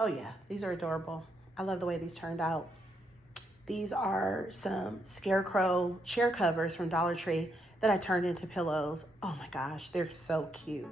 Oh yeah, these are adorable. I love the way these turned out. These are some Scarecrow chair covers from Dollar Tree that I turned into pillows. Oh my gosh, they're so cute.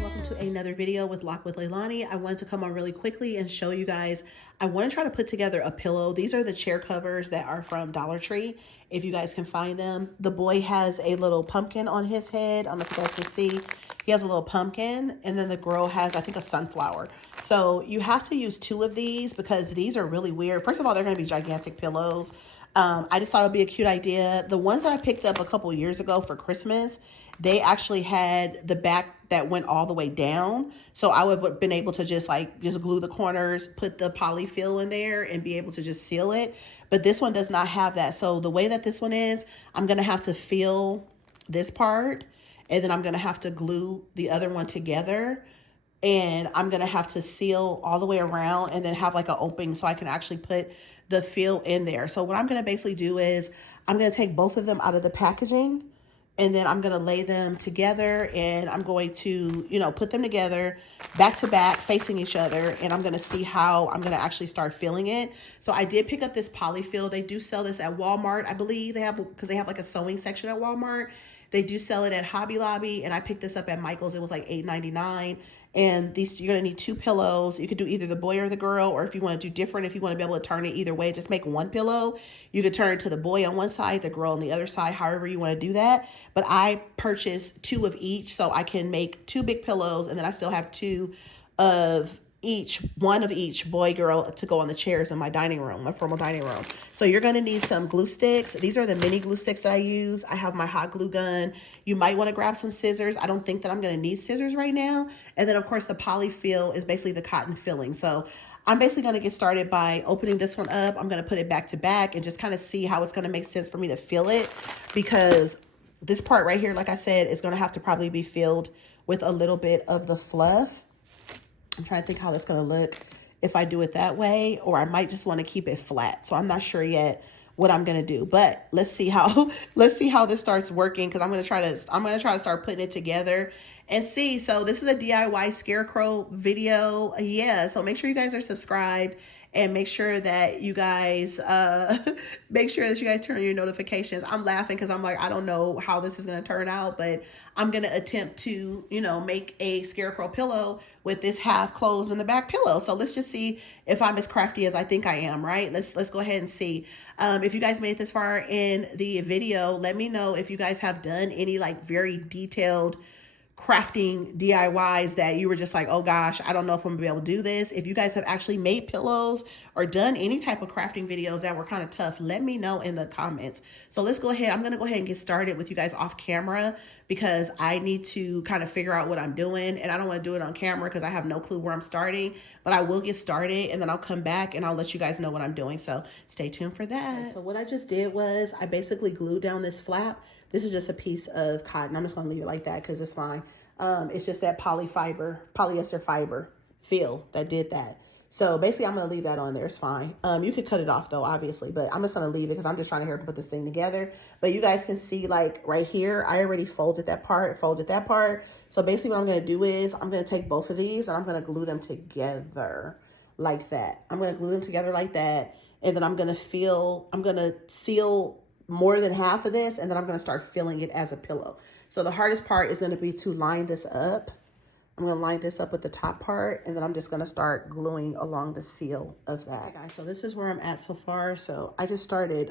Welcome to another video with Lock with Leilani. I wanted to come on really quickly and show you guys. I want to try to put together a pillow. These are the chair covers that are from Dollar Tree, if you guys can find them. The boy has a little pumpkin on his head. I don't know if you guys can see. He has a little pumpkin, and then the girl has, I think, a sunflower. So you have to use two of these because these are really weird. First of all, they're going to be gigantic pillows. I just thought it would be a cute idea. The ones that I picked up a couple years ago for Christmas, they actually had the back that went all the way down. So I would have been able to just glue the corners, put the polyfill in there and be able to just seal it. But this one does not have that. So the way that this one is, I'm going to have to fill this part, and then I'm going to have to glue the other one together. And I'm going to have to seal all the way around and then have like an opening so I can actually put the fill in there. So what I'm going to basically do is I'm going to take both of them out of the packaging, and then I'm going to lay them together, and I'm going to, put them together back to back facing each other. And I'm going to see how I'm going to actually start filling it. So I did pick up this polyfill. They do sell this at Walmart. I believe because they have like a sewing section at Walmart. They do sell it at Hobby Lobby, and I picked this up at Michael's. It was like $8.99. And these, you're going to need two pillows. You could do either the boy or the girl, or if you want to do different, if you want to be able to turn it either way, just make one pillow. You could turn it to the boy on one side, the girl on the other side, however you want to do that. But I purchased two of each so I can make two big pillows, and then I still have two of each, one of each, boy, girl, to go on the chairs in my dining room, my formal dining room. So you're going to need some glue sticks. These are the mini glue sticks that I use. I have my hot glue gun. You might want to grab some scissors. I don't think that I'm going to need scissors right now. And then of course the polyfill is basically the cotton filling. So I'm basically going to get started by opening this one up. I'm going to put it back to back and just kind of see how it's going to make sense for me to fill it, because this part right here, like I said, is going to have to probably be filled with a little bit of the fluff. I'm trying to think how that's going to look if I do it that way, or I might just want to keep it flat. So I'm not sure yet what I'm going to do, but let's see how this starts working, because I'm going to try to start putting it together and see. So this is a DIY Scarecrow video. Yeah, so make sure you guys are subscribed, and make sure that you guys turn on your notifications. I'm laughing because I'm like, I don't know how this is going to turn out, but I'm going to attempt to, make a Scarecrow pillow with this half closed in the back pillow. So let's just see if I'm as crafty as I think I am, right? Let's go ahead and see. If you guys made it this far in the video, let me know if you guys have done any very detailed crafting DIYs that you were just like, oh gosh, I don't know if I'm gonna be able to do this. If you guys have actually made pillows or done any type of crafting videos that were kind of tough, let me know in the comments. So let's go ahead. I'm gonna go ahead and get started with you guys off camera, because I need to kind of figure out what I'm doing, and I don't want to do it on camera because I have no clue where I'm starting, but I will get started and then I'll come back and I'll let you guys know what I'm doing. So stay tuned for that. Okay, so what I just did was I basically glued down this flap. This is just a piece of cotton. I'm just going to leave it like that because it's fine. It's just that polyester fiber feel that did that. So basically I'm going to leave that on there. It's fine. You could cut it off though, obviously, but I'm just going to leave it because I'm just trying to hurry to put this thing together. But you guys can see right here, I already folded that part. So basically what I'm going to do is I'm going to take both of these and I'm going to glue them together like that. I'm going to glue them together like that. And then I'm going to seal more than half of this, and then I'm going to start filling it as a pillow. So the hardest part is going to be to line this up. I'm going to line this up with the top part, and then I'm just going to start gluing along the seal of that. Okay, guys, so this is where I'm at so far. So I just started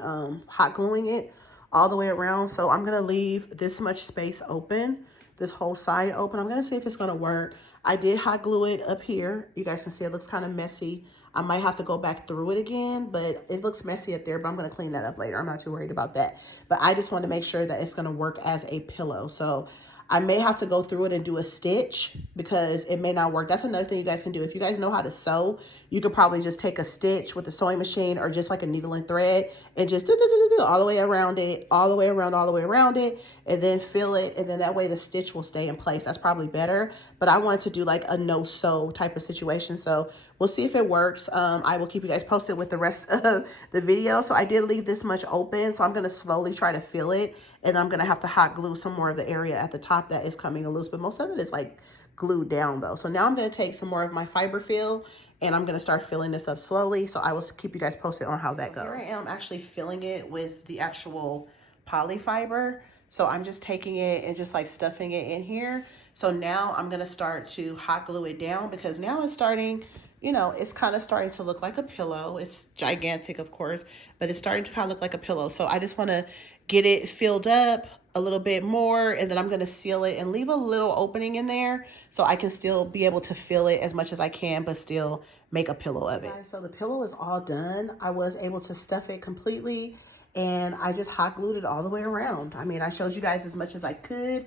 hot gluing it all the way around. So I'm going to leave this much space open, this whole side open. I'm going to see if it's going to work. I did hot glue it up here. You guys can see it looks kind of messy. I might have to go back through it again, but it looks messy up there, but I'm going to clean that up later. I'm not too worried about that. But I just want to make sure that it's going to work as a pillow. So I may have to go through it and do a stitch because it may not work. That's another thing you guys can do. If you guys know how to sew, you could probably just take a stitch with a sewing machine or just like a needle and thread and just do all the way around it, all the way around it, and then fill it. And then that way the stitch will stay in place. That's probably better. But I wanted to do like a no sew type of situation. So we'll see if it works. I will keep you guys posted with the rest of the video. So I did leave this much open. So I'm going to slowly try to fill it. And I'm going to have to hot glue some more of the area at the top that is coming loose. But most of it is like glued down though. So now I'm going to take some more of my fiber fill and I'm going to start filling this up slowly. So I will keep you guys posted on how that goes. Here I am actually filling it with the actual poly fiber. So I'm just taking it and just like stuffing it in here. So now I'm going to start to hot glue it down because now it's starting, you know, it's kind of starting to look like a pillow. It's gigantic, of course, but it's starting to kind of look like a pillow. So I just want to get it filled up a little bit more, and then I'm going to seal it and leave a little opening in there so I can still be able to fill it as much as I can, but still make a pillow of it. So the pillow is all done. I was able to stuff it completely, and I just hot glued it all the way around. I mean, I showed you guys as much as I could.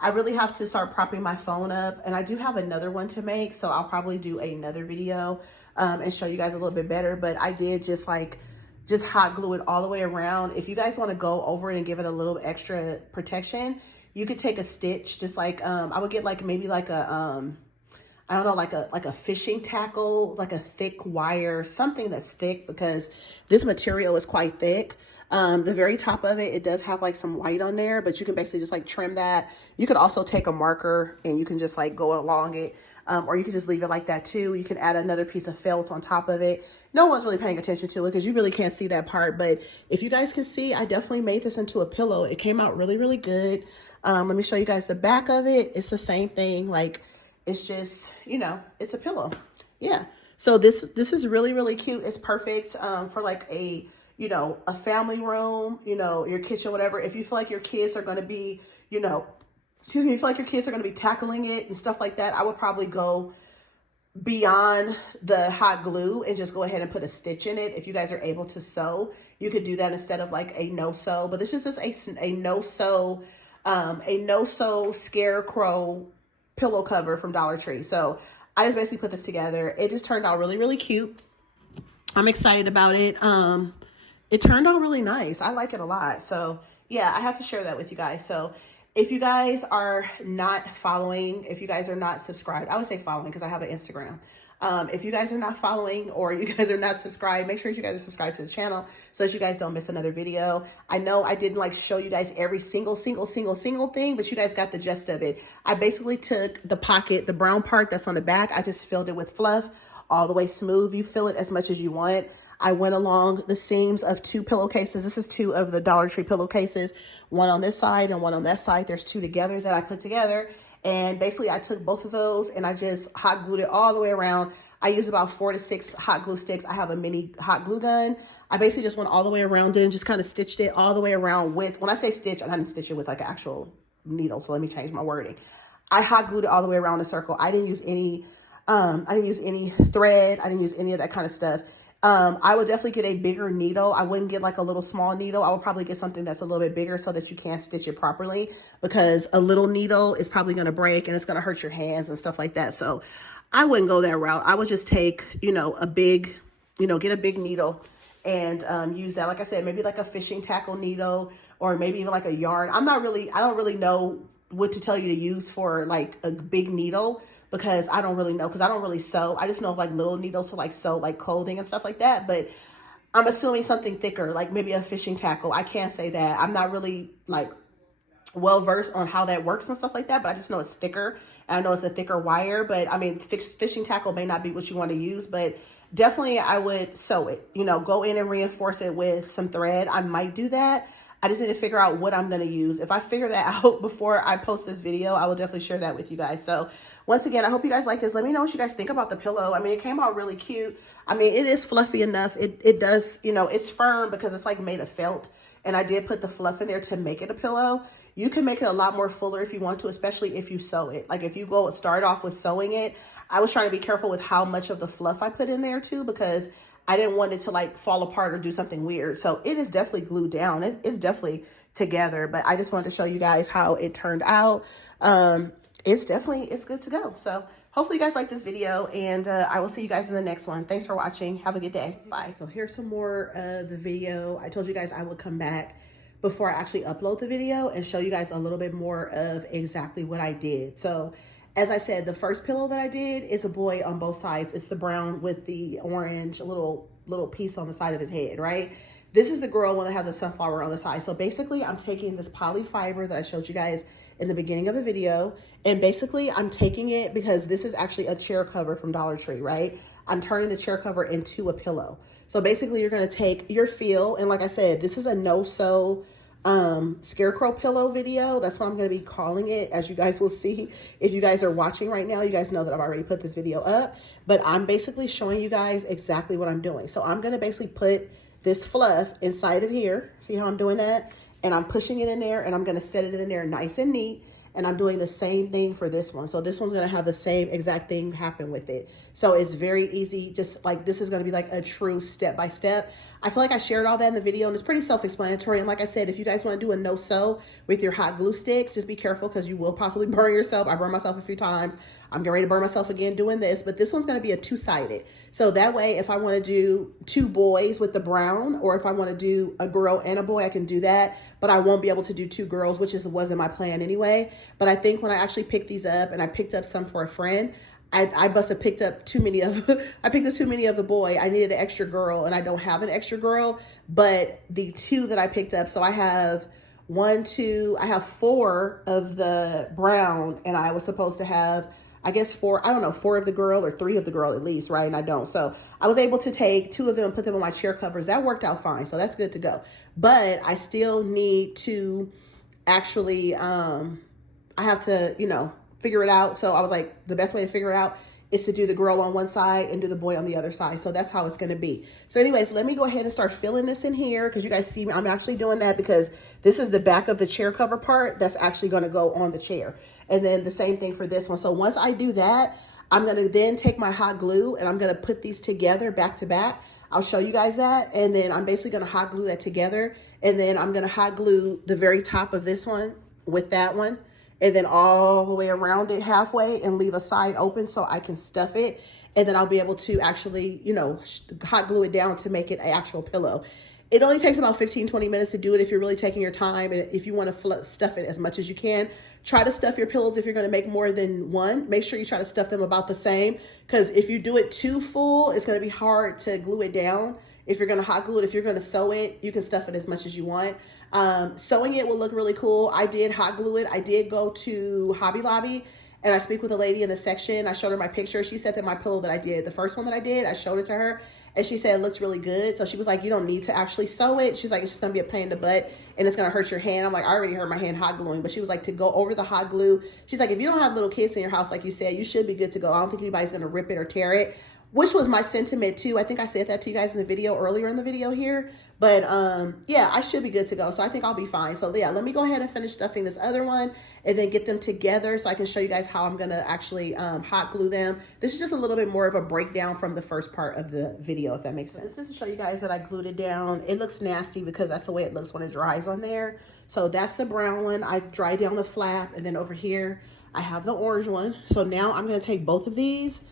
I really have to start propping my phone up, and I do have another one to make, so I'll probably do another video and show you guys a little bit better. But I did just hot glue it all the way around. If you guys want to go over it and give it a little extra protection, you could take a stitch, just like I would get like maybe like a I don't know, like a fishing tackle, like a thick wire, something that's thick, because this material is quite thick. The very top of it, it does have like some white on there, but you can basically just like trim that. You could also take a marker and you can just like go along it. Or you can just leave it like that too. You can add another piece of felt on top of it. No one's really paying attention to it because you really can't see that part. But if you guys can see, I definitely made this into a pillow. It came out really, really good. Let me show you guys the back of it. It's the same thing. Like, it's just, you know, it's a pillow. Yeah. So this is really, really cute. It's perfect for like a, you know, a family room, you know, your kitchen, whatever. If you feel like your kids are going to be, you know, if you feel like your kids are going to be tackling it and stuff like that, I would probably go beyond the hot glue and just go ahead and put a stitch in it. If you guys are able to sew, you could do that instead of like a no sew. But this is just a no sew Scarecrow pillow cover from Dollar Tree. So I just basically put this together. It just turned out really, really cute. I'm excited about it. It turned out really nice. I like it a lot. So yeah, I have to share that with you guys. So if you guys are not following, if you guys are not subscribed, I would say following because I have an Instagram. If you guys are not following or you guys are not subscribed, make sure you guys are subscribed to the channel so that you guys don't miss another video. I know I didn't like show you guys every single thing, but you guys got the gist of it. I basically took the pocket, the brown part that's on the back. I just filled it with fluff all the way smooth. You fill it as much as you want. I went along the seams of 2 pillowcases. This is 2 of the Dollar Tree pillowcases, one on this side and one on that side. There's 2 together that I put together. And basically I took both of those and I just hot glued it all the way around. I used about 4 to 6 hot glue sticks. I have a mini hot glue gun. I basically just went all the way around it and just kind of stitched it all the way around with, when I say stitch, I didn't stitch it with like an actual needle. So let me change my wording. I hot glued it all the way around the circle. I didn't use any thread. I didn't use any of that kind of stuff. I would definitely get a bigger needle. I wouldn't get like a little small needle. I would probably get something that's a little bit bigger so that you can stitch it properly, because a little needle is probably going to break and it's going to hurt your hands and stuff like that. So I wouldn't go that route. I would just take, you know, a big, you know, get a big needle and use that. Like I said, maybe like a fishing tackle needle or maybe even like a yarn. I don't really know what to tell you to use for like a big needle, because I don't really know, because I don't really sew. I just know of like little needles to like sew like clothing and stuff like that. But I'm assuming something thicker, like maybe a fishing tackle. I can't say that. I'm not really like well versed on how that works and stuff like that, but I just know it's thicker. And I know it's a thicker wire, but I mean, fishing tackle may not be what you want to use, but definitely I would sew it, you know, go in and reinforce it with some thread. I might do that. I just need to figure out what I'm going to use. If I figure that out before I post this video, I will definitely share that with you guys. So once again, I hope you guys like this. Let me know what you guys think about the pillow. I mean, it came out really cute. I mean, it is fluffy enough. It does, you know, it's firm because it's like made of felt. And I did put the fluff in there to make it a pillow. You can make it a lot more fuller if you want to, especially if you sew it. Like if you start off with sewing it, I was trying to be careful with how much of the fluff I put in there too, because I didn't want it to like fall apart or do something weird. So it is definitely glued down. It's definitely together. But I just wanted to show you guys how it turned out. It's good to go. So hopefully you guys like this video, and I will see you guys in the next one. Thanks for watching. Have a good day. Bye. So here's some more of the video. I told you guys I would come back before I actually upload the video and show you guys a little bit more of exactly what I did. So as I said, the first pillow that I did is a boy on both sides. It's the brown with the orange little piece on the side of his head, right? This is the girl one that has a sunflower on the side. So basically I'm taking this poly fiber that I showed you guys in the beginning of the video, and basically I'm taking it because this is actually a chair cover from Dollar Tree, right? I'm turning the chair cover into a pillow. So basically you're gonna take your feel, and like I said, this is a no-sew Scarecrow pillow video. That's what I'm going to be calling it, as you guys will see. If you guys are watching right now, you guys know that I've already put this video up, but I'm basically showing you guys exactly what I'm doing. So I'm going to basically put this fluff inside of here. See how I'm doing that? And I'm pushing it in there, and I'm going to set it in there nice and neat. And I'm doing the same thing for this one. So this one's going to have the same exact thing happen with it. So it's very easy. Just like this is going to be like a true step-by-step. I feel like I shared all that in the video, and it's pretty self-explanatory. And like I said, if you guys want to do a no-sew with your hot glue sticks, just be careful because you will possibly burn yourself. I burned myself a few times. I'm getting ready to burn myself again doing this, but this one's going to be a two-sided. So that way, if I want to do two boys with the brown, or if I want to do a girl and a boy, I can do that. But I won't be able to do two girls, which wasn't my plan anyway. But I think when I actually picked these up, and I picked up some for a friend, I must have picked up too many of the boy. I needed an extra girl, and I don't have an extra girl, but the two that I picked up, so I have I have 4 of the brown, and I was supposed to have, I guess 4 of the girl or 3 of the girl at least, right? And I don't. So I was able to take 2 of them and put them on my chair covers. That worked out fine. So that's good to go. But I still need to actually, I have to, figure it out. So I was like, the best way to figure it out is to do the girl on one side and do the boy on the other side. So that's how it's going to be. So anyways, let me go ahead and start filling this in here, because you guys see me, I'm actually doing that because this is the back of the chair cover part that's actually going to go on the chair. And then the same thing for this one. So once I do that, I'm going to then take my hot glue and I'm going to put these together back to back. I'll show you guys that. And then I'm basically going to hot glue that together. And then I'm going to hot glue the very top of this one with that one, and then all the way around it halfway, and leave a side open so I can stuff it. And then I'll be able to actually, hot glue it down to make it an actual pillow. It only takes about 15-20 minutes to do it if you're really taking your time, and if you want to stuff it as much as you can. Try to stuff your pillows if you're going to make more than one. Make sure you try to stuff them about the same, because if you do it too full, it's going to be hard to glue it down. If you're going to hot glue it, if you're going to sew it, you can stuff it as much as you want. Sewing it will look really cool. I did hot glue it. I did go to Hobby Lobby, and I speak with a lady in the section. I showed her my picture. She said that my pillow that I did, the first one that I did, I showed it to her, and she said it looked really good. So she was like, you don't need to actually sew it. She's like, it's just going to be a pain in the butt, and it's going to hurt your hand. I'm like, I already hurt my hand hot gluing. But she was like, to go over the hot glue, she's like, if you don't have little kids in your house, like you said, you should be good to go. I don't think anybody's going to rip it or tear it, which was my sentiment too. I think I said that to you guys in the video earlier in the video here. But yeah, I should be good to go. So I think I'll be fine. So yeah, let me go ahead and finish stuffing this other one and then get them together so I can show you guys how I'm going to actually hot glue them. This is just a little bit more of a breakdown from the first part of the video, if that makes sense. This is to show you guys that I glued it down. It looks nasty because that's the way it looks when it dries on there. So that's the brown one. I dried down the flap, and then over here I have the orange one. So now I'm going to take both of these.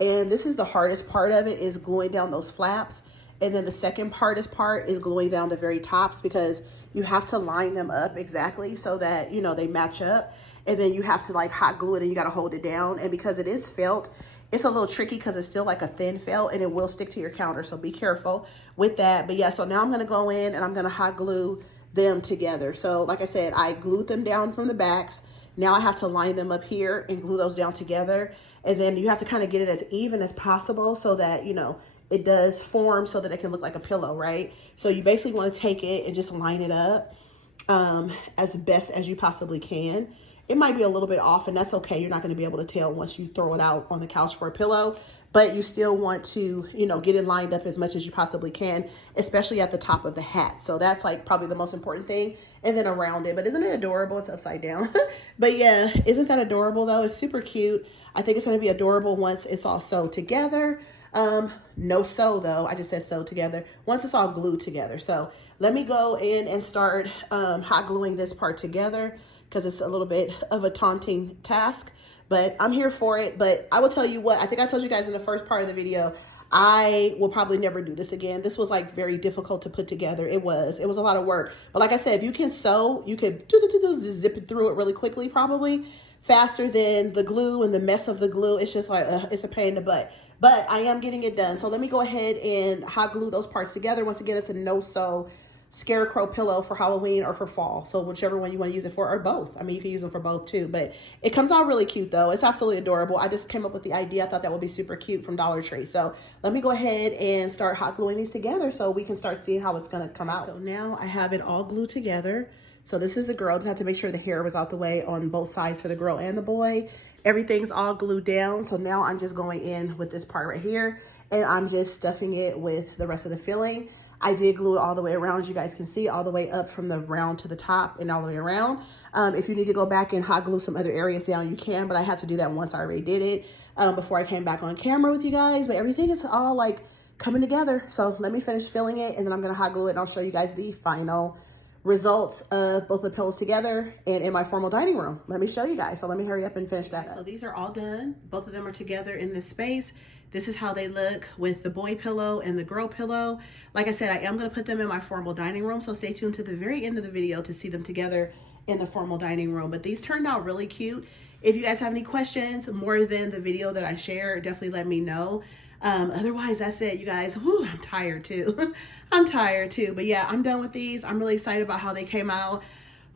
And this is the hardest part of it, is gluing down those flaps. And then the second hardest part is gluing down the very tops, because you have to line them up exactly so that, they match up. And then you have to like hot glue it, and you got to hold it down. And because it is felt, it's a little tricky because it's still like a thin felt, and it will stick to your counter. So be careful with that. But yeah, so now I'm going to go in and I'm going to hot glue them together. So like I said, I glued them down from the backs. Now I have to line them up here and glue those down together. And then you have to kind of get it as even as possible so that, it does form so that it can look like a pillow, right? So you basically want to take it and just line it up as best as you possibly can. It might be a little bit off, and that's okay. You're not going to be able to tell once you throw it out on the couch for a pillow. but you still want to, you know, get it lined up as much as you possibly can, especially at the top of the hat. So that's like probably the most important thing. And then around it. But isn't it adorable? It's upside down. But yeah, isn't that adorable though? It's super cute. I think it's going to be adorable once it's all sewed together. No sew though. I just said sew together. Once it's all glued together. So let me go in and start hot gluing this part together, because it's a little bit of a taunting task, but I'm here for it. But I will tell you what, I think I told you guys in the first part of the video, I will probably never do this again. This was like very difficult to put together. It was a lot of work. But like I said, if you can sew, you could zip it through it really quickly, probably faster than the glue and the mess of the glue. It's just like, it's a pain in the butt. But I am getting it done. So let me go ahead and hot glue those parts together. Once again, it's a no-sew Scarecrow pillow for Halloween or for fall. So whichever one you want to use it for, or both. I mean, you can use them for both too, but it comes out really cute though. It's absolutely adorable. I just came up with the idea. I thought that would be super cute from Dollar Tree. So let me go ahead and start hot gluing these together so we can start seeing how it's going to come out. So now I have it all glued together. So this is the girl. Just have to make sure the hair was out the way on both sides for the girl and the boy. Everything's all glued down. So now I'm just going in with this part right here, and I'm just stuffing it with the rest of the filling. I did glue it all the way around, as you guys can see, all the way up from the round to the top and all the way around. If you need to go back and hot glue some other areas down, you can, but I had to do that once I already did it before I came back on camera with you guys. But everything is all like coming together. So let me finish filling it, and then I'm gonna hot glue it, and I'll show you guys the final results of both the pillows together and in my formal dining room. Let me show you guys. So let me hurry up and finish that. So these are all done. Both of them are together in this space. This is how they look with the boy pillow and the girl pillow. Like I said, I am going to put them in my formal dining room, so stay tuned to the very end of the video to see them together in the formal dining room. But these turned out really cute. If you guys have any questions more than the video that I shared, definitely let me know. Otherwise, that's it, you guys. Whew, I'm tired too. I'm tired too. But yeah, I'm done with these. I'm really excited about how they came out.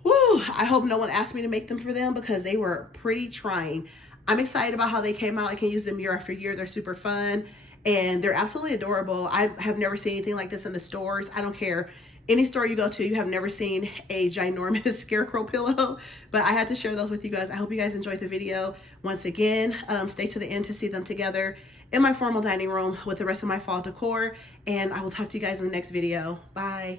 Whew, I hope no one asked me to make them for them, because they were pretty trying. I'm excited about how they came out. I can use them year after year. They're super fun and they're absolutely adorable. I have never seen anything like this in the stores. I don't care. Any store you go to, you have never seen a ginormous Scarecrow pillow, but I had to share those with you guys. I hope you guys enjoyed the video. Once again, stay to the end to see them together in my formal dining room with the rest of my fall decor, and I will talk to you guys in the next video. Bye.